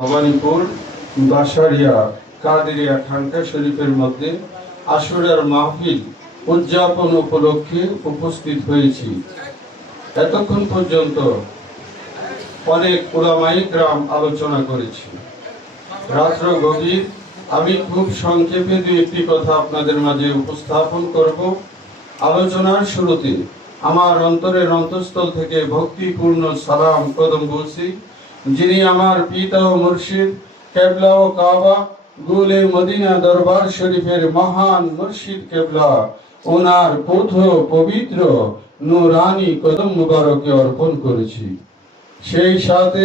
ভবানীপুর বাসারিয়া কাদেরিয়া খানকা শরীফের মধ্যে আশুরার মাহফিল উদযাপন উপলক্ষে উপস্থিত হয়েছি। এতক্ষণ পর্যন্ত অনেক উলামায়ে কেরাম আলোচনা করেছি। রাত্র গভীর। আমি খুব সংক্ষেপে দুই একটি কথা আপনাদের মাঝে উপস্থাপন করব। আলোচনার শুরুতে আমার অন্তরের অন্তঃস্থল থেকে ভক্তিপূর্ণ সালাম কদম বলছি, যিনি আমার পিতা ও মুর্শিদ, কেবলা ও কাবা, গুলে মদিনা দরবার শরীফের মহান মুর্শিদ কেবলা, ওনার পৌত্র পবিত্র নূরানি কদম মুবারকে অর্পণ করেছি। সেই সাথে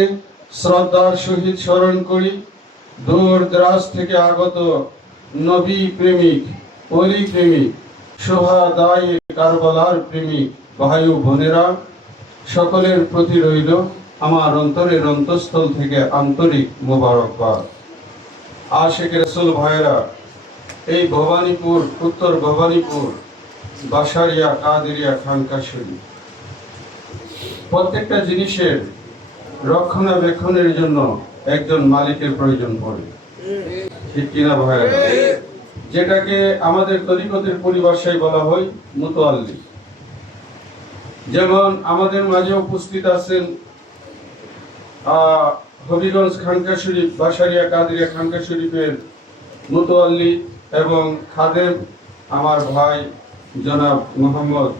শ্রদ্ধার সহিত স্মরণ করি দূর দরাজ থেকে আগত নবী প্রেমিক, অলি প্রেমিক, শোহাদায়ে কারবালার প্রেমিক ভাই ও বোনেরা, সকলের প্রতি রইল আমার অন্তরের অন্তঃস্থল থেকে আন্তরিক মোবারকবাদ। আশিকে রাসূল ভাইরা, এই ভবানীপুর, উত্তর ভবানীপুর বাসারিয়া কাদেরিয়া খানকা শরীফ, প্রত্যেকটা জিনিসের রক্ষণাবেক্ষণের জন্য একজন মালিকের প্রয়োজন পড়ে, ঠিক কিনা ভাইরা? যেটাকে আমাদের তরিকতের পরিভাষায় বলা হয় মুতাওয়াল্লি। যেমন আমাদের মাঝে উপস্থিত আছেন হবিগঞ্জ খানকা শরীফ বাসারিয়া কাদেরিয়া খানকা শরীফের মুতাওয়াল্লি এবং খাদেম আমার ভাই জনাব মোহাম্মদ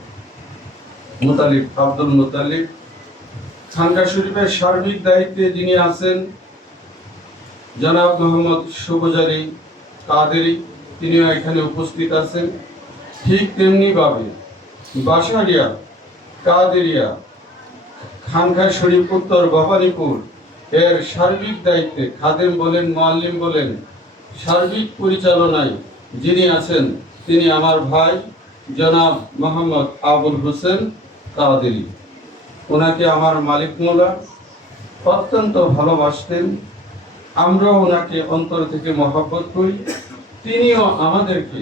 মুতালিব, আব্দুল মুতালিব। খানকা শরীফের সার্বিক দায়িত্বে যিনি আছেন জনাব মোহাম্মদ সুবজারি কাদেরি, তিনিও এখানে উপস্থিত আছেন। ঠিক তেমনি ভাবে বাসারিয়া কাদেরিয়া খানকা শরীফ উত্তর ভবানীপুর এর সার্বিক দায়িত্বে খাদেম বলেন, মুআল্লিম বলেন, সার্বিক পরিচালনায় যিনি আছেন তিনি আমার ভাই জনাব মোহাম্মদ আবুল হোসেন কাদেরি। ওনাকে আমার মালিক মওলা অত্যন্ত ভালোবাসতেন, আমরাও ওনাকে অন্তর থেকে মহব্বত করি। তিনিও আমাদেরকে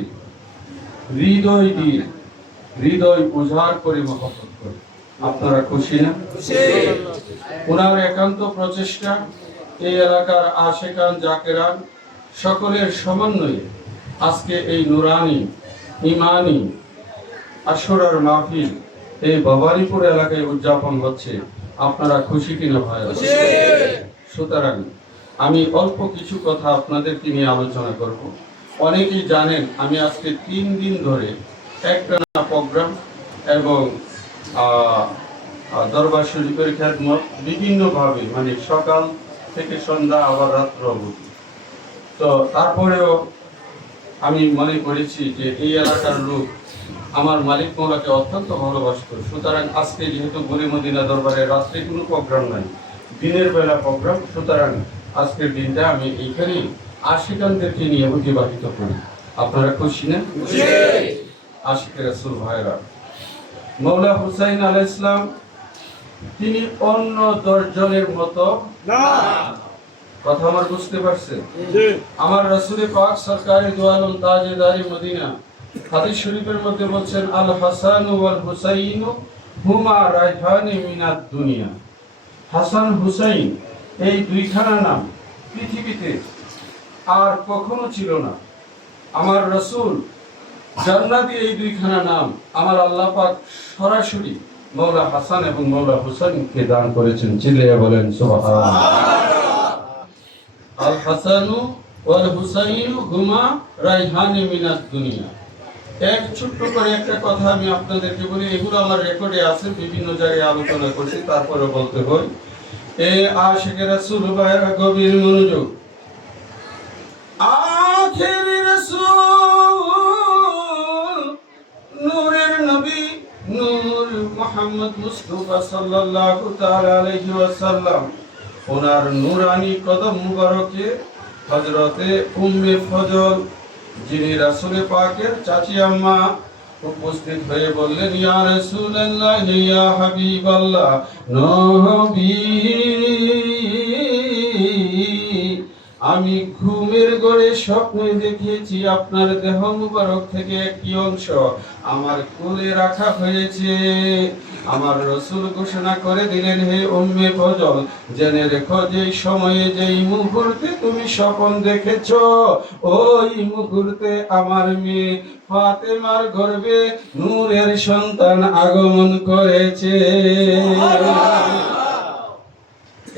হৃদয় দিয়ে, হৃদয় উজাড় করে মহব্বত করেন। আপনারা খুশি না? ওনার একান্ত প্রচেষ্টা এই এলাকার আশেকান জাকেরান সকলের সমন্বয়ে আজকে এই নুরানি ইমানি আশুরার মাহফিল এই ভবানীপুর এলাকায় উদযাপন হচ্ছে। আপনারা খুশি কিনা ভাই? সুতরাং আমি অল্প কিছু কথা আপনাদেরকে নিয়ে আলোচনা করব। অনেকেই জানেন আমি আজকে 3 দিন ধরে একটানা প্রোগ্রাম এবং দরবার শরীফের খেদমত বিভিন্নভাবে, মানে সকাল থেকে সন্ধ্যা আবার রাত্র অবধি। তো তারপরেও আমি মনে করেছি যে এই এলাকার লোক আমার মালিক মওলাকে অত্যন্ত ভালোবাসত। সুতরাং আজকে যেহেতু গুলি মদিনা দরবারে রাত্রে কোনো প্রোগ্রাম নাই, দিনের বেলা প্রোগ্রাম, সুতরাং আজকের দিনটা আমি এইখানে আশিকানদেরকে নিয়ে অতিবাহিত করি। আপনারা খুশি না? আশিকে রাসূল ভাইরা, মওলা হুসাইন আলাইহিস সালাম তিনি অন্য 10 জনের মতো না। কথা আমার বুঝতে পারছেন? আমার রাসূল পাক সরকারে দু আলম তাজেদারি মদিনা হাদিস শরীফের মধ্যে বলছেন, আল হাসান ওয়াল হুসাইন হুমা রাইহানি মিনাদ দুনিয়া। হাসান হুসাইন এই দুইখানা নাম পৃথিবীতে আর কখনো ছিল না। আমার রাসূল জান্নাতি এই দুইখানা নাম আমার আল্লাহ পাক সরাসরি মওলা হাসান এবং মওলা হুসাইনকে দান করেছেন। চিল্লিয়ে বলেন সুবহানাল্লাহ। আল হাসানু ওয়াল হুসাইনু হুমা রাইহানি মিনাদ দুনিয়া। এক ছোট্ট করে একটা কথা আমি আপনাদেরকে বলি, এগুলো আমার রেকর্ডে আছে, বিভিন্ন জায়গায় আলোচনা করছি, তারপরে বলতে হয়। এই আশিকে রাসূল ভাইরা গভীর মনোযোগ। আখেরি রাসূল নূরের নবী নূর মুহাম্মদ মুস্তাফা সাল্লাল্লাহু তাআলা আলাইহি ওয়াসাল্লাম ওনার নূরানি কদম মুবারকে হযরতে উম্মে ফজল, যিনি রাসূল পাকের চাচি আম্মা, উপস্থিত হয়ে বললেন, ইয়া রাসূলুল্লাহ, ইয়া হাবিবাল্লাহ, নবী, আমি ঘুমের ঘরে স্বপ্নে দেখেছি আপনার দেহ মুবারক থেকে একটি অংশ আমার কোলে রাখা হয়েছে। আমার রাসূল ঘোষণা করে দিলেন, হে উম্মে ফজল, জেনে রেখো যেই সময়ে যেই মুহূর্তে তুমি স্বপ্ন দেখেছো, ওই মুহূর্তে আমার মেয়ে ফাতেমার গর্ভে নূরের সন্তান আগমন করেছে।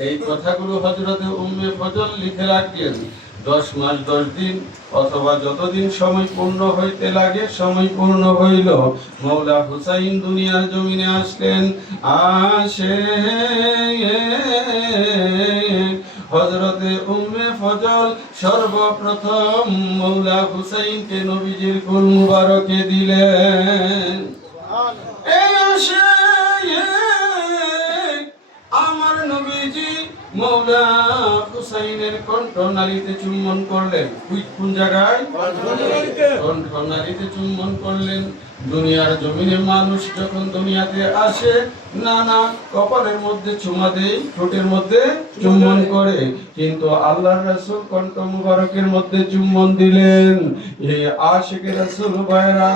এই কথাগুলো হযরতে উম্মে ফজল লিখে রাখলেন। 10 মাস 10 দিন অথবা যতদিন সময় পূর্ণ হইতে লাগে সময় পূর্ণ হইল। মৌলা হুসাইন দুনিয়ার জমিনে আসলেন। হযরতে উম্মে ফজল সর্বপ্রথম মৌলা হুসাইনকে নবীজির কুল মুবারকে দিলেন। আমার নবীজি মৌলা হুসাইনের কণ্ঠনালীতে চুম্বন করলেন। কোন জায়গায়? কণ্ঠনালীতে চুম্বন করলেন। দুনিয়ার জমিনে মানুষ যখন দুনিয়াতে আসে, নানা কপালের মধ্যে চুমা দেয়, ঠোঁটের মধ্যে চুম্বন করে, কিন্তু আল্লাহর রাসূল কণ্ঠ মুবারকের মধ্যে চুম্বন দিলেন। এই আশিকে রাসূল ভাইরা,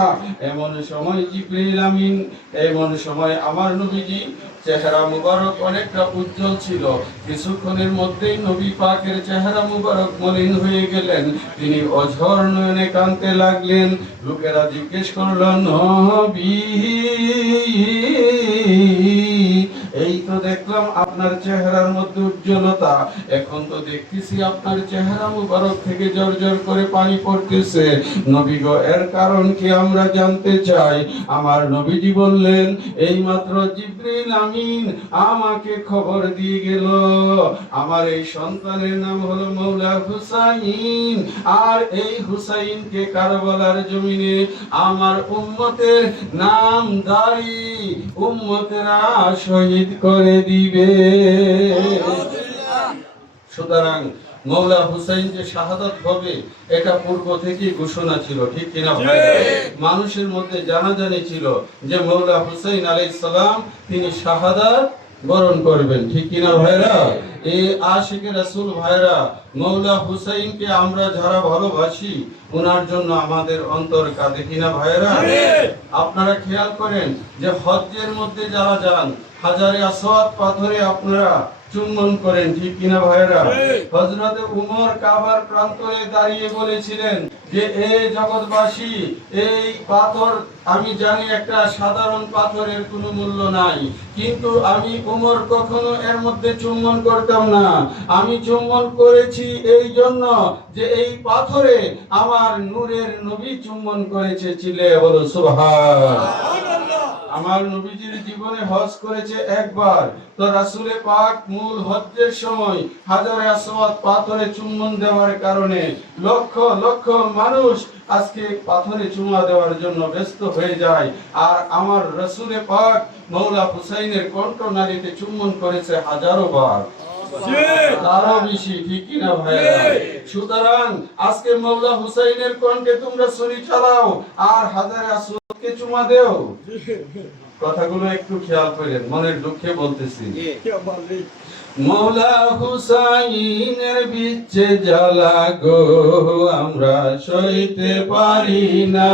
এমন সময় জিবরিল আমিন, এমন সময় আমার নবীজি চেহারা মুবারক অনেকটা উজ্জ্বল ছিল। কিছুক্ষণের মধ্যেই নবী পাকের চেহারা মুবারক মলিন হয়ে গেলেন। তিনি অঝর নয়নে কাঁদতে লাগলেন। লোকেরা জিজ্ঞেস করল, নবী, এই তো দেখলাম আপনার চেহারার মধ্যে উজ্জ্বলতা, এখন তো দেখতেছি আপনার চেহারা মুবারক থেকে জর্জর করে পানি পড়তেছে। নবী গো, এর কারণ কি আমরা জানতে চাই। আমার নবীজি বললেন, এইমাত্র জিবরিল আমিন আমাকে খবর দিয়ে গেল, আমার এই সন্তানের নাম হলো মৌলা হুসাইন, আর এই হুসাইনকে কারবালার জমিনে আমার উম্মতের নামদারি উম্মতেরা শহীদ করে দিবে। সুতরাং মৌলা হুসাইন যে শাহাদাত হবে, এটা পূর্ব থেকেই ঘোষণা ছিল, ঠিক কিনা ভাই? মানুষের মধ্যে জানাজানি ছিল যে মৌলা হুসাইন আলাইহিস সালাম তিনি শাহাদাত বরণ করবেন, ঠিক কিনা ভাইরা? এই আশিকে রাসূল ভাইরা, মৌলা হুসাইনকে আমরা যারা ভালোবাসি, ওনার জন্য আমাদের অন্তর কাঁদে, কিনা ভাইরা? আপনারা খেয়াল করেন যে হজ্জের মধ্যে যারা যান, হাজারে আসওয়াদ পাথরে আপনারা চুম্বন করেন, ঠিক কিনা ভাইরা? হযরতে উমর কাবার প্রান্তরে দাঁড়িয়ে বলেছিলেন যে, এ জগৎবাসী, এই পাথর আমি জানি একটা সাধারণ পাথরের কোনো মূল্য নাই, কিন্তু আমি উমর কখনো এর মধ্যে চুম্বন করতাম না। আমি চুম্বন করেছি এই জন্য যে এই পাথরে আমার নূরের নবী চুম্বন করেছে। চিলে বলো সুবহানাল্লাহ। আমার নবীজির জীবনে হজ করেছে একবার, তো রাসূলে পাক মূল হজ্জের সময় হাজারে আসওয়াদ পাথরে চুম্বন দেওয়ার কারণে লক্ষ লক্ষ মানুষ আজকে পাথরে চুমা দেওয়ার জন্য ব্যস্ত হয়ে যায়, আর আমার রাসূলে পাক মৌলা হুসাইনের কণ্ঠনালীতে চুম্বন করেছে হাজারো বার, তারও বেশি, ঠিক কিনা ভাইরা? সুতরাং আজকে মৌলা হুসাইনের কণ্ঠে তোমরা ছুরি চালাও আর হাজারে আসওয়াদকে চুমা দেও। কথাগুলো একটু খেয়াল করেন, মনের দুঃখে বলতেছি। মৌলা হুসাইনের বিচ্ছে জ্বালা গো আমরা সইতে পারি না,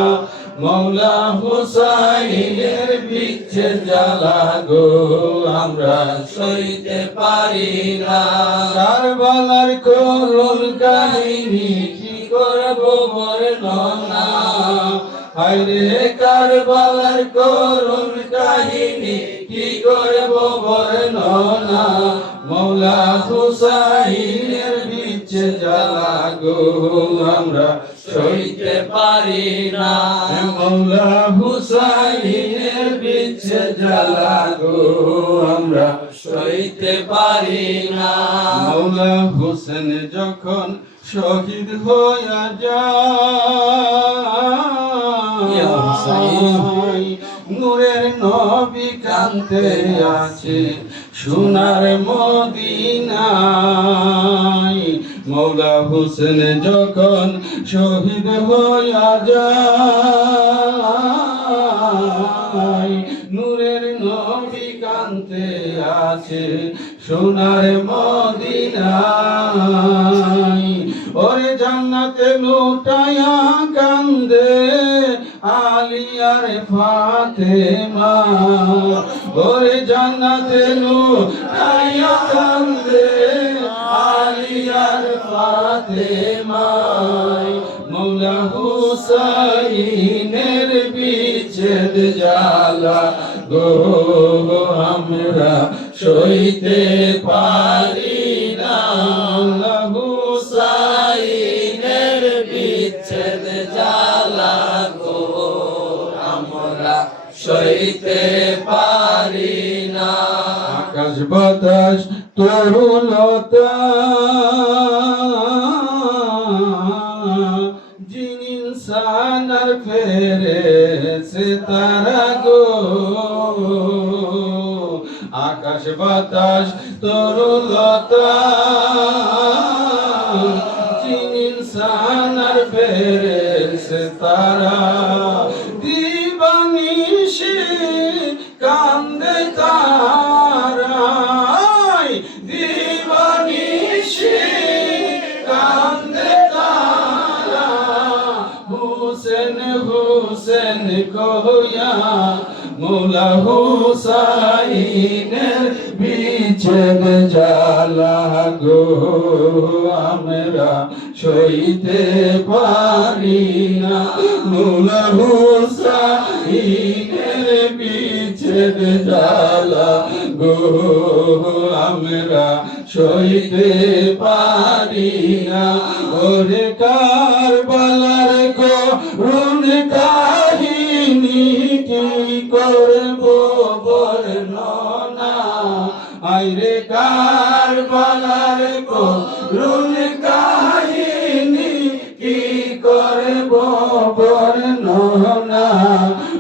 মৌলা হুসাইনের বিচ্ছে জ্বালা গো আমরা সইতে পারি না। কারবালার করুণ কাহিনী কি করব বর্ণনা, হায়রে কারবালার করুণ কাহিনী কি করব বর্ণনা, মৌলা হুসাইনের বিচ্ছে জ্বালা গো আমরা সইতে পারি না, মৌলা হুসাইনের বিচ্ছে জ্বালা গো আমরা সইতে পারি না। মৌলা হোসেন যখন শহীদ হইয়া যায়, নূরের নবী কাঁদতে আছে সোনার মদিনায়, মৌলা হোসেন যখন শহীদ হইয়া যায়, নূরের নবী কাঁদতে আছে সোনার মদিনায়, ওরে জান্নাতে লুটায়া কান্দে আলী আর ফাতেমা, ওরে জান্নাতে লুটাইয়া কান্দে আলী আর ফাতেমায় মৌলা হুসাইনের বিচ্ছেদ জ্বালা গো আমরা সইতে পারি না মৌলা হুসাইনের বিচ্ছেদ জ্বালা গো আমরা সইতে পারি না আকাশ বাতাস তরুলতা জিন ইনসান আর ফেরেশতারা গো আকাশ বাতাস তরুলতা জিন ইনসান আর ফেরেশতারা দিবানিশি কান্দে তারাই দিবানিশি কান্দে তারা হুসেন হুসেন কহিয়া মৌলা হুসাইনের বিচ্ছেদ জ্বালা গো আমরা সইতে পারি না মৌলা হুসাইনের বিচ্ছেদ জ্বালা গো আমরা সইতে পারি না ওরে কারবালার করুণ কাহিনী কি করব বর্ণনা আইরে কারবালার করুণ কাহিনী কি করব বর্ণনা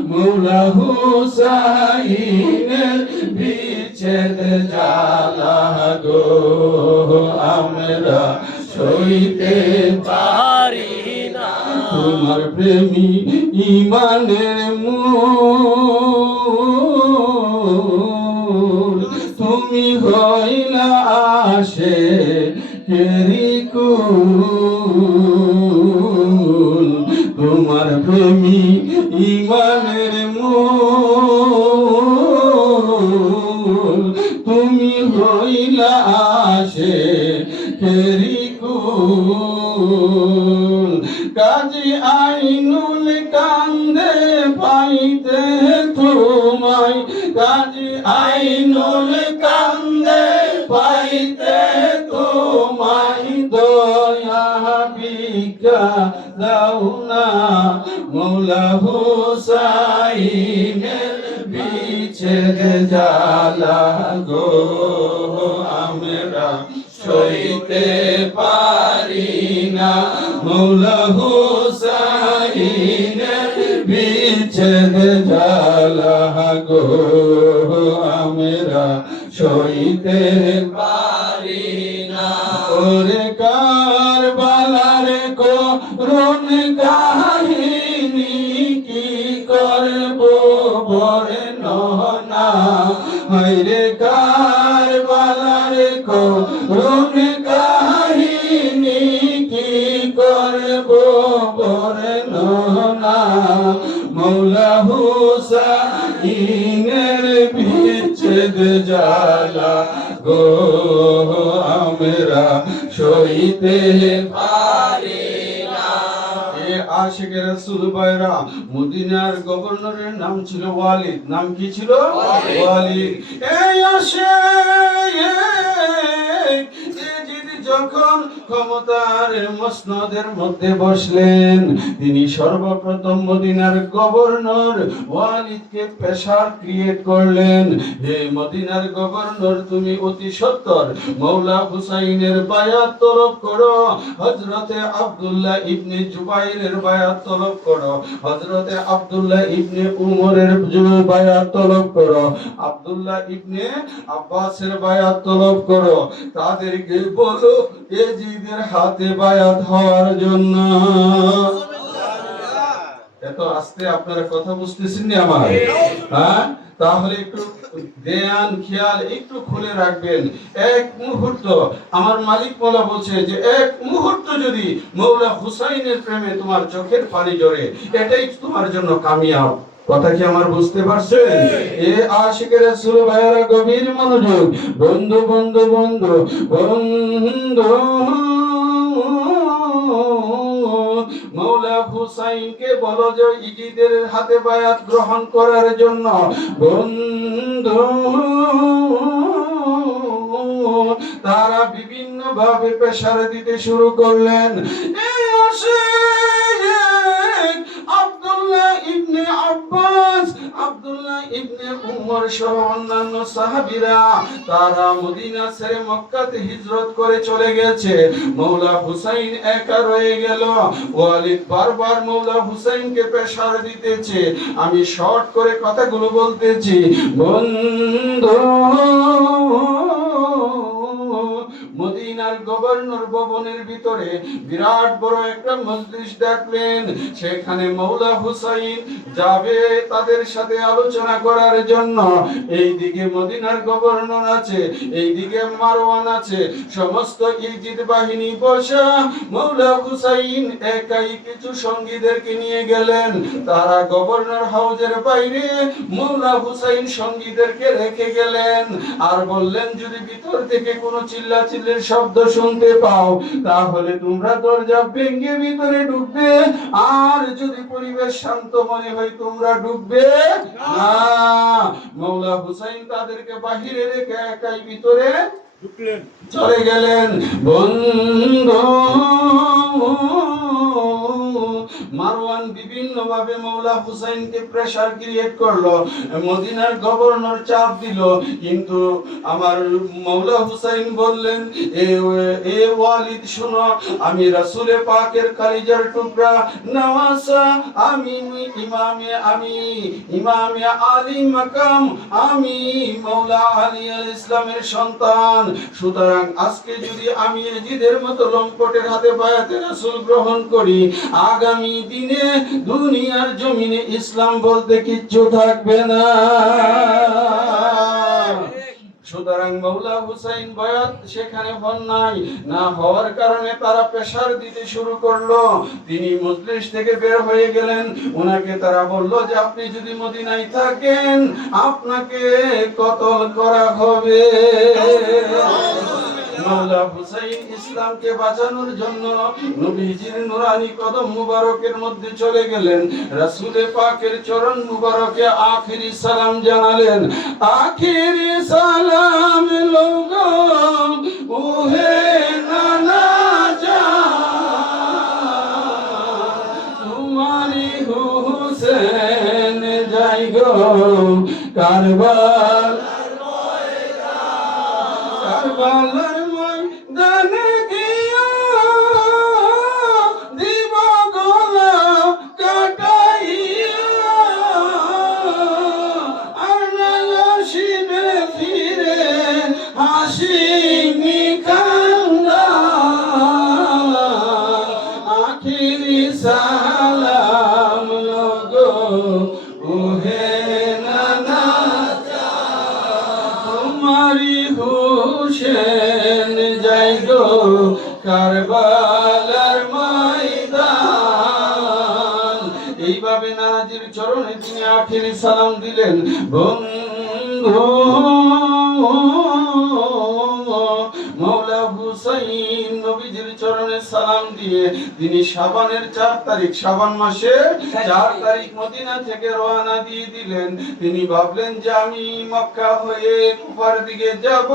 মৌলা হুসাইনের বিচ্ছেদ জ্বালা গো আমরা সইতে পারি না তোমার প্রেমী ইমানের মূল তুমি হইলা আসে কেরিকুল তোমার প্রেমী ইমানের মূল তুমি হইলা আসে কেরিকুল কাজী আইনুল কান্দে পাইতে তোমায় কাজী আইনুল কান্দে পাইতে তোমায় দয়া ভিক্ষা দাও না মৌলা হুসাইনের বিচ্ছেদ জ্বালা গো আমরা সইতে পারি না মৌলা হুসাইনের বিচ্ছেদ জ্বালা গো আমরা সইতে পারি না ওরে কারবালার করুণ কাহিনী কি করব বর্ণনা হায়রে কারবালার করুণ কাহিনী কি করব বর্ণনা মৌলা হুসাইনের বিচ্ছেদ জ্বালা গো আমরা সইতে পারি না এ আশিকের রাসূল ভাইরা মদিনার গভর্নরের নাম ছিল ওয়ালিদ নাম কি ছিল ওয়ালিদ এই আশিক যখন ক্ষমতার মসনদের মধ্যে বসলেন তিনি সর্বপ্রথম মদিনার গভর্নর ওয়ালিদকে প্রেসার ক্রিয়েট করলেন হে মদিনার গভর্নর তুমি অতি সত্বর মৌলা হুসাইনের বায়াত তলব করো হযরতে আব্দুল্লাহ ইবনে জুবাইরের বায়াত তলব করো হযরতে আব্দুল্লাহ ইবনে উমরের বায়াত তলব করো আব্দুল্লাহ ইবনে আব্বাসের বায়াত তলব করো তাদেরকে বলো এজিদের হাতে বায়াত হওয়ার জন্য এত আস্তে আপনারা কথা বুঝতেছেন না আমার হ্যাঁ তাহলে একটু ধ্যান খেয়াল একটু খুলে রাখবেন এক মুহূর্ত আমার মালিক মওলা বলছে যে এক মুহূর্ত যদি মওলা হুসাইনের প্রেমে তোমার চোখের পানি ঝরে এটাই তোমার জন্য কামিয়াব কথা কি আমার বুঝতে পারছেন? এ আশিকের রাসূল ভাইরা গভীর মনোযোগ। বন্ধু বন্ধু বন্ধু বন্ধু মৌলা হুসাইনকে বলো যে ইজিদের হাতে বায়াত গ্রহণ করার জন্য। বন্ধু তারা বিভিন্ন ভাবে প্রেসার দিতে শুরু করলেন। আব্দুল্লাহ ইবনে আব্বাস, আব্দুল্লাহ ইবনে উমর সহ অন্যান্য সাহাবীরা তারা মদিনা ছেড়ে মক্কাতে হিজরত করে চলে গেছে। মৌলা হুসাইন একা রয়ে গেল। ওয়ালিদ বারবার মৌলা হুসাইনকে প্রেসার দিতেছে। আমি শর্ট করে কথাগুলো বলতেছি। বন্ধু মদিনার গভর্নর ভবনের ভিতরে বিরাট বড় একটা মজলিস ডাকলেন। সেখানে মৌলা হুসাইন যাবে তাদের সাথে আলোচনা করার জন্য। এইদিকে মদিনার গভর্নর আছে, এইদিকে মারওয়ান আছে, সমস্ত ইজিদ বাহিনী বসা। মৌলা হুসাইন একাই কিছু সঙ্গীদেরকে নিয়ে গেলেন। তারা গভর্নর হাউজের বাইরে মৌলা হুসাইন সঙ্গীদেরকে রেখে গেলেন আর বললেন, যদি ভিতর থেকে কোনো চিল্লাচিল্লির শব্দ শুনতে পাও তাহলে তোমরা দরজা ভেঙে ভিতরে ঢুকবে, আর যদি পরিবেশ শান্ত মনে হয় তোমরা ঢুকবে না। মৌলা হুসাইন তাদেরকে বাহিরে রেখে একাই ভিতরে চলে গেলেন। বন্ধু মারওয়ান বিভিন্ন ভাবে মৌলা হুসাইনকে প্রেসার ক্রিয়েট করলো, মদিনার গভর্নর চাপ দিল, কিন্তু আমার মৌলা হুসাইন বললেন, এ ওয়ালিদ শোনো, আমি রাসূলে পাকের কালিজার টুকরা নওয়াসা, আমি ইমামে আলী মাকাম, আমি মৌলা আলী আলাইহিস সালামের সন্তান। সুতরাং আজকে যদি আমি এজিদের মতো লম্পটের হাতে বায়াতে রাসূল গ্রহণ করি, আগামী দিনে দুনিয়ার জমিনে ইসলাম বলতে কিচ্ছু থাকবে না। সুতরাং মৌলা হুসাইন বয়াত সেখানে হন নাই, না হওয়ার কারণে তারা প্রেসার দিতে শুরু করলো। তিনি মজলিস থেকে বের হয়ে গেলেন। ওনাকে তারা বলল যে আপনি যদি মদিনায় থাকেন আপনাকে কতল করা হবে। মৌলা হুসাইন ইসলামকে বাঁচানোর জন্য নবীজির নুরানি কদম মুবারকের মধ্যে চলে গেলেন। রাসূলে পাকের চরণ মুবারকে আখিরি সালাম জানালেন। আখিরি সালাম লোগো ওহে নানা জান, তোমারি হুসেন যাই গো কারবালার ময়দানে গিয়া দিব গলা কাটাইয়া, আর না আসিবে ফিরে হাসিমি কান্দা। আখিরি সালাম লোগো ওহে নানা জান, তোমারি হুসেন যাই গো কারবালার ময়দান। এইভাবে নানাজির চরণে তিনি আখিরি সালাম দিলেন। বন্ধু মৌলা হুসাইন নবীজির চরণে সালাম দিয়ে তিনি শাবানের 4 তারিখ, শাবান মাসের 4 তারিখ মদিনা থেকে রওনা দিয়ে দিলেন। তিনি ভাবলেন যে আমি মক্কা হয়ে কুফার দিকে যাব,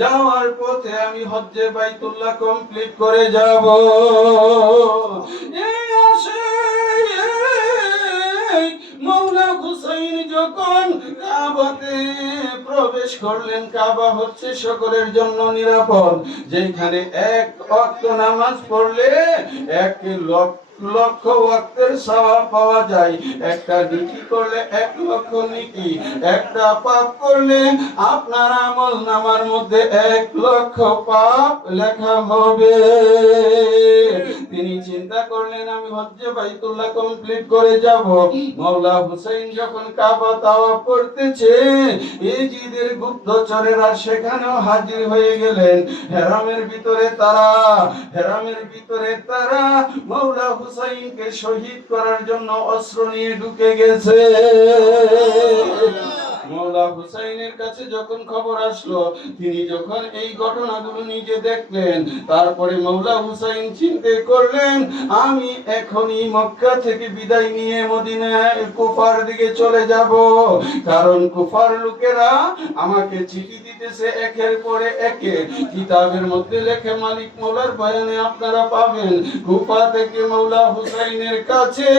যাওয়ার পথে আমি হজ্জে বাইতুল্লাহ কমপ্লিট করে যাব। এই আসে মৌলা হুসাইন যখন কাবাতে প্রবেশ করলেন, কাবা হচ্ছে সকলের জন্য নিরাপদ, যেখানে এক ওয়াক্ত নামাজ পড়লে 1 লক্ষ ওয়াক্তের সওয়াব পাওয়া যায়। একটা নেকি করলে 1 লক্ষ নেকি, একটা পাপ করলে আপনার আমল নামার মধ্যে 1 লক্ষ পাপ লেখা হবে। তিনি চিন্তা করলেন আমি হজ্জে বাইতুল্লাহ কমপ্লিট করে যাব। মাওলা হুসাইন যখন কাবা তাওয়াফ করতেছে, ইজিদের গুপ্তচরেরা সেখানেও হাজির হয়ে গেলেন। হেরামের ভিতরে তারা মাওলা হুসাইনকে শহীদ করার জন্য অস্ত্র নিয়ে ঢুকে গেছে। মাওলা হুসাইনের কাছে যখন খবর আসলো, তিনি যখন এই ঘটনাগুলো নিজে দেখলেন, তারপরে মাওলা হুসাইন চিন্তা করলেন আমি এখনই মক্কা থেকে বিদায় নিয়ে মদিনায় কুফার দিকে চলে যাব। কারণ কুফার লোকেরা আমাকে চিঠি দিতেছে একের পরে একে। কিতাবের মধ্যে লেখে মালিক মাওলার বয়ানে আপনারা পাবেন, কুফা থেকে মাওলা হুসাইনের কাছে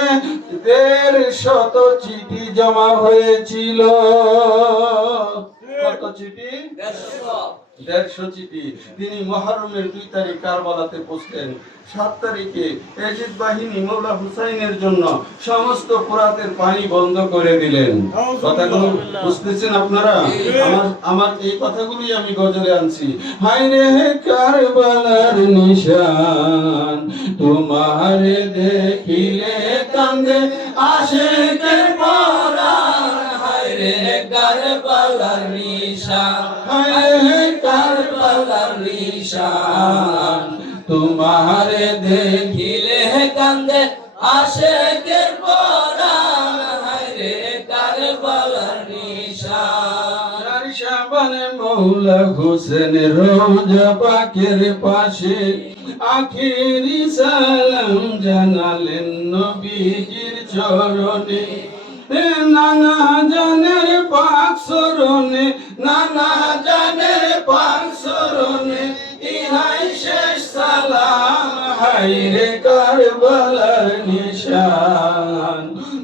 ১৫০ চিঠি জমা হয়েছিল। কত চিঠি? ১৫০ চিঠি। তিনি মুহররমের ২ তারিখ কারবালাতে পৌঁছলেন। ৭ তারিখে ইয়াজিদ বাহিনী মাওলা হুসাইনের জন্য সমস্ত ফোরাতের পানি বন্ধ করে দিলেন। কথাগুলো বুঝতেছেন আপনারা? আমার এই কথাগুলোই আমি গজলে আনছি। হায় রে কারবালার নিশান, তোমারে দেখিলে কান্দে আশিকের পরাণ। হায় রে কারবালার নিশান, হায় রে কারবালার নিশান, তোমারে দেখিলে কান্দে আশিকের পরাণ। হায় রে কারবালার নিশান। শাবানে মাওলা হোসেন রোজা পাকের পাশে আখিরি সালাম জানালেন নবীজির চরণে। নানা জানের পাক শরণে, নানা জানের পাক শরণে, ইহাই শেষ সালাম। হায় রে কারবালার নিশান,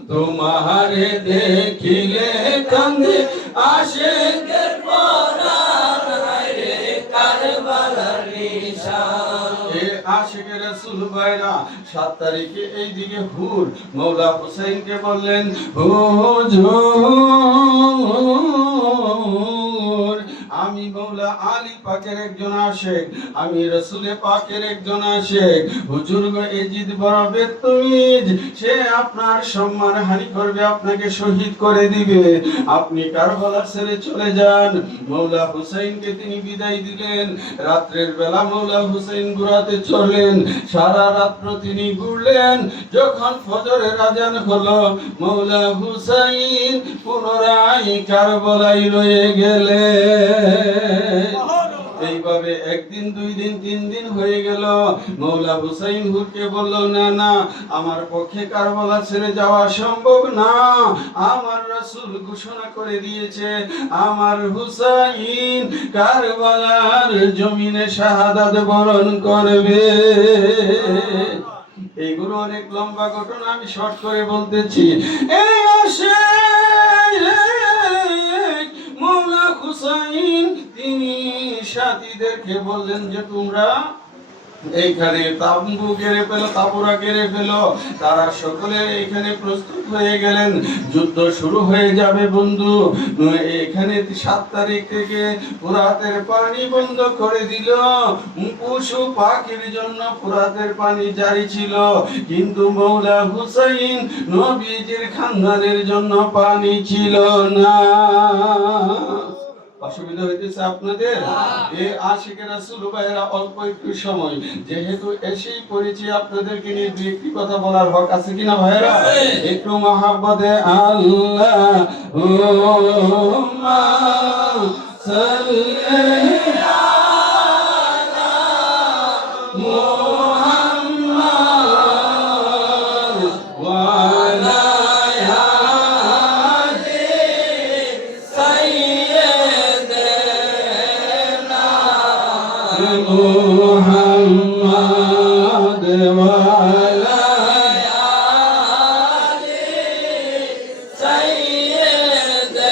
তোমারে দেখিলে কান্দে আশিকের পরাণ। হায় রে কারবালার নিশান। এ আশিক রাসূল ভাইরা ৭ তারিখে এইদিকে হুর মাওলা হুসাইনকে বললেন, হুজুর আমি মাওলা আলী পাকের একজন আশিক, আমি রাসূলে পাকের একজন আশিক। হুজুর গো ইয়াজিদ বড় বেত্তমিজ, সে আপনার সম্মান হানি করবে, আপনাকে শহীদ করে দিবে। আপনি কারবালা ছেড়ে চলে যান। মাওলা হুসাইনকে তিনি বিদায় দিলেন। রাত্রের বেলা মাওলা হুসাইন ঘুরাতে চললেন। সারা রাত্র তিনি ঘুরলেন। যখন ফজরের আজান হলো, মাওলা হুসাইন পুনরায় কারবালায় রয়ে গেলেন। এইভাবে একদিন, ২ দিন, ৩ দিন হয়ে গেল। মাওলা হুসাইন হুরকে বলল, না না, আমার পক্ষে কারবালা ছেড়ে যাওয়া সম্ভব না। আমার রাসূল ঘোষণা করে দিয়েছে আমার হুসাইন কারবালার জমিনে শাহাদাত বরণ করবে। এইগুলো অনেক লম্বা ঘটনা, আমি শর্ট করে বলতেছি। এই আসে মাওলা হুসাইন তিনি সাথীদেরকে বললেন যে তোমরা এইখানে তাঁবু গেড়ে ফেলো, তাঁবুরা গেড়ে ফেলো। তারা সকলে এখানে প্রস্তুত হয়ে গেলেন। যুদ্ধ শুরু হয়ে যাবে বন্ধু। এখানে ৭ তারিখ থেকে ফোরাতের পানি বন্ধ করে দিল। পশু পাখির জন্য ফোরাতের পানি জারি ছিল, কিন্তু মাওলা হুসাইন নবীজির খানদানের জন্য পানি ছিল না। অসুবিধা হইতেছে আপনাদের? এই আশিক রাসূল ভাইরা অল্প একটু সময় যেহেতু এসেই পড়েছি, আপনাদেরকে নিয়ে দুই একটি কথা বলার হক আছে কিনা ভাইরা? একটু মহাব্বতে আল্লাহুম্মা সাল্লি আলা মুহাম্মাদ ওয়া আলা মুহাম্মাদ ওয়া আলা আলি সাইয়্যিদিনা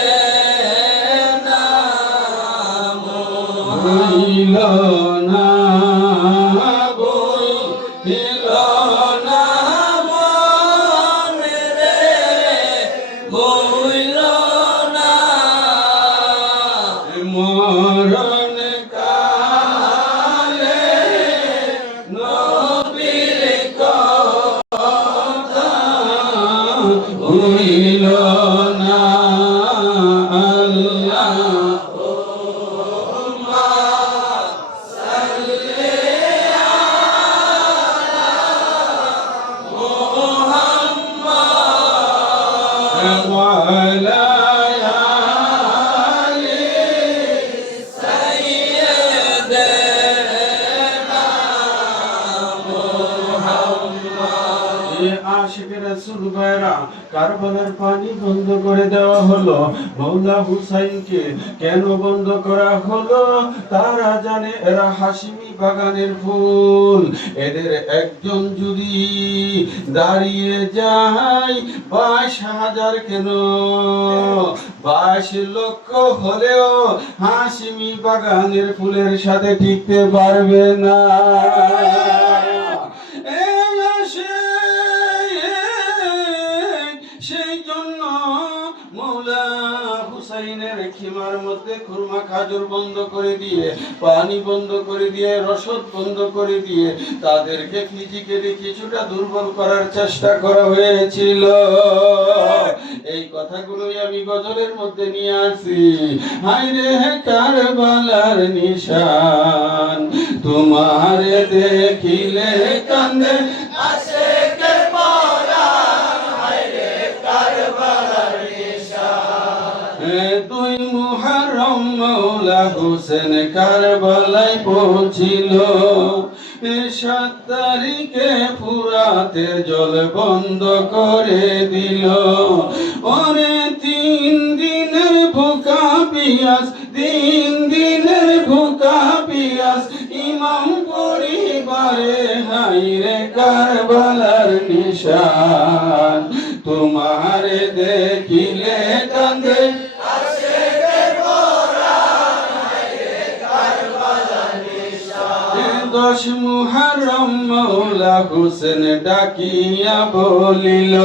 আশিকের রাসূল ভাইরা, কারবালার পানি বন্ধ করে দেওয়া হলো। মৌলা হুসাইনকে কেন বন্ধ করা হলো? তারা জানে এরা হাশিমি বাগানের ফুল। এদের একজন যদি দাঁড়িয়ে যায় 22,000 কেন 22 লক্ষ হলেও হাশিমি বাগানের ফুলের সাথে টিকতে পারবে না। সেই জন্য মৌলা হুসাইনের খিমার মধ্যে খুরমা খাজুর বন্ধ করে দিয়ে, পানি বন্ধ করে দিয়ে, রসদ বন্ধ করে দিয়ে তাদেরকে ফিজিক্যালি কিছুটা দুর্বল করার চেষ্টা করা হয়েছিল। এই কথাগুলোই আমি গজলের মধ্যে নিয়ে আসি। হায়রে কারবালার নিশান, তোমারে দেখিলে কান্দে আশিকের পরাণ। হায়রে কারবালার নিশান। 2 মুহররম মৌলা হোসেন কারবালায় পৌঁছিল। 7 তারিখে ফুরাতের জল বন্ধ করে দিল। ওরে 3 দিনের ভুকা পিয়াস, 3 দিনের ভুকা পিয়াস ইমাম পরিবারে। হায়রে কারবালার নিশান, তোমারে দেখিলে কান্দে আশিকের পরাণ। হায়রে কারবালার নিশান। 10 মুহররম মৌলা হোসেন ডাকিয়া বলিল,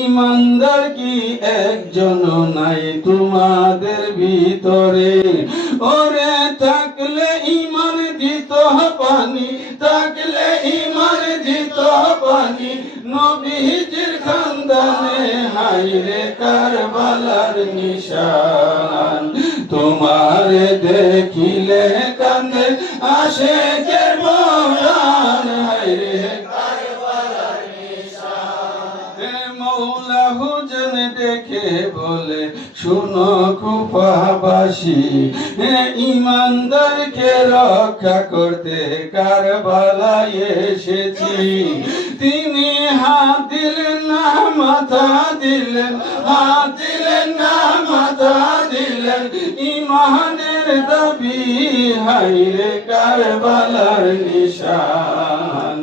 ইমানদার কি একজন নাই তোমাদের ভিতরে? ওরে থাকলে ইমান দিত পানি, থাকলে ইমান দিত পানি নবীজির খানদানে। হায়রে কারবালার নিশান, তোমারে দেখিলে কান্দে আশিকের পরাণ। হায়রে কারবালার নিশান। মৌলা হুসেন দেখে বলে, শুনো কুফাবাসী, ইমানদারকে রক্ষা করতে কারবালায় এসেছি। তিনি হাত দিলেন না, মাথা দিলেন, হাত দিলেন না, মাথা দিলেন, ইমানের দাবি। হায়রে কারবালার নিশান,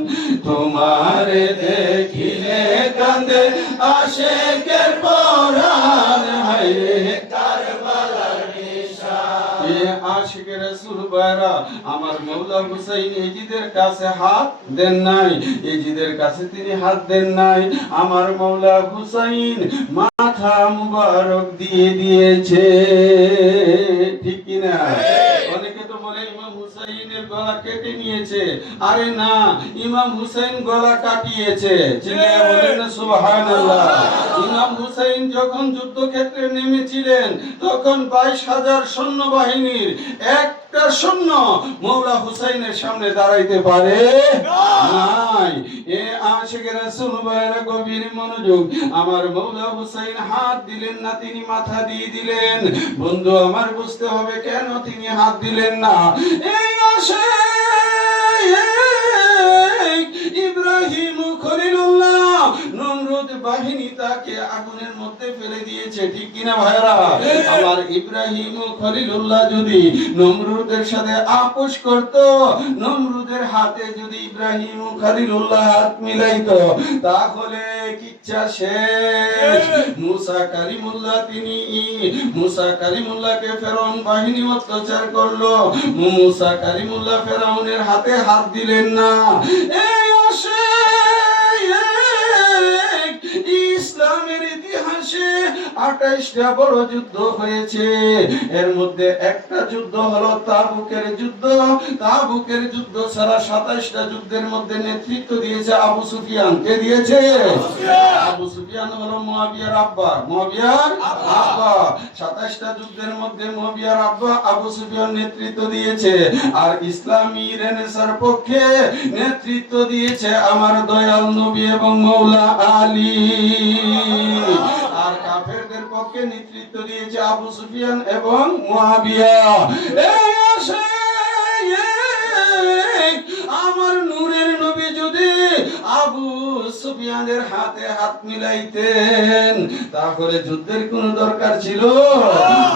তোমারে দেখিলে কান্দে আশিকের পরাণ। হায়রে কারবালার নিশান। আশিকের রাসূল ভাইরা, আমার মৌলা হুসাইন এজিদের কাছে হাত দেন নাই, এজিদের কাছে তিনি হাত দেন নাই। আমার মৌলা হুসাইন মাথা মুবারক দিয়ে দিয়েছে। ঠিক কি না? অনেকে তো বলে ইমাম হুসাইনের গলা কেটে নিয়েছে। আরে না, ইমাম হুসাইন গলা কাটিয়েছে। চিল্লায়া বলেন না সুবহানাল্লাহ। ইমাম হুসাইন যখন যুদ্ধক্ষেত্রে নেমেছিলেন তখন 22,000 সৈন্যবাহিনীর একটা সৈন্য মৌলা হুসাইনের সামনে দাঁড়াইতে পারে নাই। এ আশিকের রাসূল ভাইরা গভীর মনোযোগ। আমার মৌলা হুসাইন হাত দিলেন না, তিনি মাথা দিয়ে দিলেন। বন্ধু আমার, বুঝতে হবে কেন তিনি হাত দিলেন না। এই ইব্রাহিম খলিলুল্লাহ, নমরুদ বাহিনী তাকে আগুনের মধ্যে ফেলে দিয়েছে। ঠিক কিনা ভাইরা? আমার ইব্রাহিম খলিলুল্লাহ যদি নমরুদের সাথে আপোষ করত, নমরুদের হাতে যদি ইব্রাহিম খলিলুল্লাহ হাত মিলাইতো, তাহলে কিচ্ছা শেষ। মুসা কালিমুল্লাহ, তিনি মুসা কালিমুল্লাহকে ফেরাউন বাহিনী অত্যাচার করলো। মুসা কালিমুল্লাহ ফেরাউনের হাতে হাত দিলেন না। এই ইসলামের ইতিহাসে 28টা বড় যুদ্ধ হয়েছে। এর মধ্যে একটা যুদ্ধ হলো তাবুকের যুদ্ধ। তাবুকের যুদ্ধ ছাড়া 27টা যুদ্ধের মধ্যে নেতৃত্ব দিয়েছে আবু সুফিয়ান। কে দিয়েছে? আবু সুফিয়ান হলো মুয়াবিয়ার আব্বা। মুয়াবিয়ার আব্বা। 27টা যুদ্ধের মধ্যে মুয়াবিয়ার আব্বা আবু সুফিয়ান নেতৃত্ব দিয়েছে। আর ইসলামী রেনেসার পক্ষে নেতৃত্ব দিয়েছে আমার দয়াল নবী এবং মৌলা আলী। আর কাফেরদের পক্ষে নেতৃত্ব দিয়েছে আবু সুফিয়ান এবং মুয়াবিয়া। আমার নূরের নবী যদি আবু সুফিয়ানের হাতে হাত মিলাইতেন, তাহলে যুদ্ধের কোনো দরকার ছিল?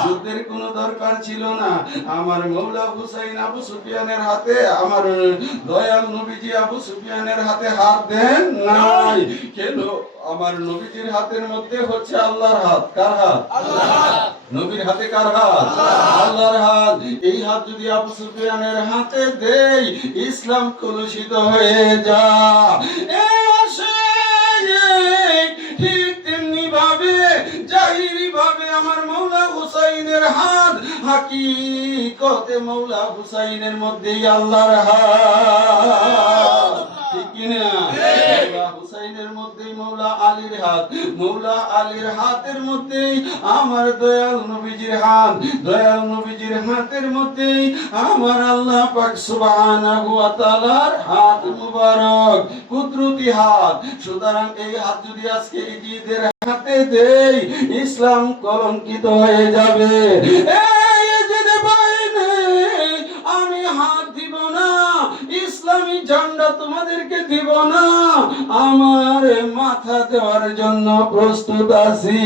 যুদ্ধের কোনো দরকার ছিল না। আমার মৌলা হুসাইন আবু সুফিয়ানের হাতে, আমার দয়াল নবীজি আবু সুফিয়ানের হাতে হাত দেন নাই। কেন? আমার নবীজির হাতের মধ্যে হচ্ছে আল্লাহর হাত। কার হাত? আল্লাহর হাত। নবীর হাতে কার হাত? আল্লাহর হাত। এই হাত যদি আবু সুফিয়ানের হাতে দেই, ইসলাম কলুষিত হয়ে যায়। ঠিক তেমনি ভাবে জাহিরি ভাবে আমার মৌলা হুসাইনের হাত, হাকিকতে মৌলা হুসাইনের মধ্যেই আল্লাহর হাত। ঠিক কিনা? মৌলা হুসাইনের মধ্যেই মৌলা আলীর হাত, মৌলা আলীর হাতের মধ্যেই আমার দয়াল নবীজির হাত, দয়াল নবীজির হাতের মধ্যেই আমার আল্লাহ পাক সুবহানাহু ওয়া তাআলার হাত মুবারক, কুদরতি হাত। সুতরাং এই হাত যদি আজকে ইজিদের হাতে দেই, ইসলাম কলঙ্কিত হয়ে যাবে। আমি হাত দিব না, ইসলামী ঝান্ডা তোমাদেরকে দিব না, আমার মাথা দেওয়ার জন্য প্রস্তুত আছি।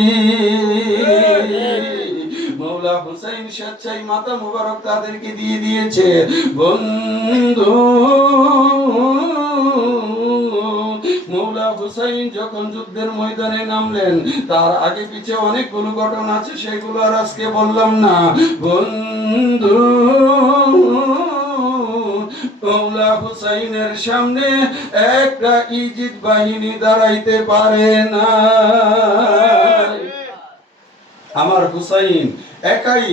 মৌলা হুসাইন স্বেচ্ছায় মাথা মুবারক তাদেরকে দিয়ে দিয়েছে। বন্ধু, মৌলা হুসাইন যখন যুদ্ধের ময়দানে নামলেন, তার আগে পিছে অনেকগুলো ঘটনা আছে, সেগুলো আর আজকে বললাম না। বন্ধু, মৌলা হুসাইনের সামনে একটা ইজিদ বাহিনী দাঁড়াইতে পারে না। আমার হুসাইন একাই,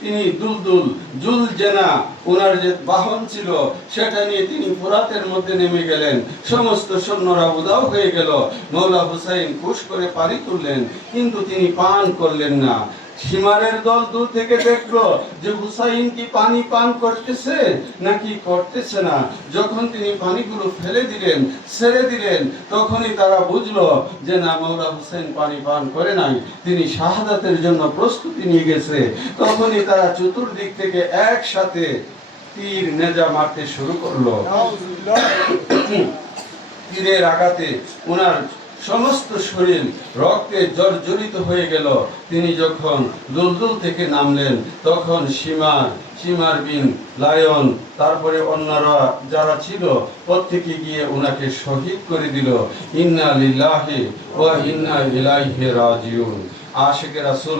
তিনি দুলদুল জুলজেনা, ওনার যে বাহন ছিল সেটা নিয়ে তিনি ফুরাতের মধ্যে নেমে গেলেন। সমস্ত সৈন্যরা উধাও হয়ে গেল। মৌলা হুসাইন কুশ করে পানি তুললেন, কিন্তু তিনি পান করলেন না। সীমারের দল দূর থেকে দেখলো যে হুসাইন কি পানি পান করতেছে নাকি করতেছে না। যখন তিনি পানিগুলো ফেলে দিলেন, ছেড়ে দিলেন, তখনই তারা বুঝলো যে না, মৌলা হুসাইন পানি পান করে নাই, তিনি শাহাদাতের জন্য প্রস্তুতি নিয়ে গেছে। তখনই তারা চতুর্দিক থেকে একসাথে তীর নেজা মারতে শুরু করলো। তীরের আঘাতে ওনার সমস্ত শরীর রক্তে জর্জরিত হয়ে গেল। তিনি যখন দুলদুল থেকে নামলেন, তখন সীমার বিন লায়ন, তারপরে অন্যরা যারা ছিল, প্রত্যেকে গিয়ে ওনাকে শহীদ করে দিল। ইন্না লিল্লাহি ওয়া ইন্না ইলাইহি রাজিউন। আশিকে রাসূল।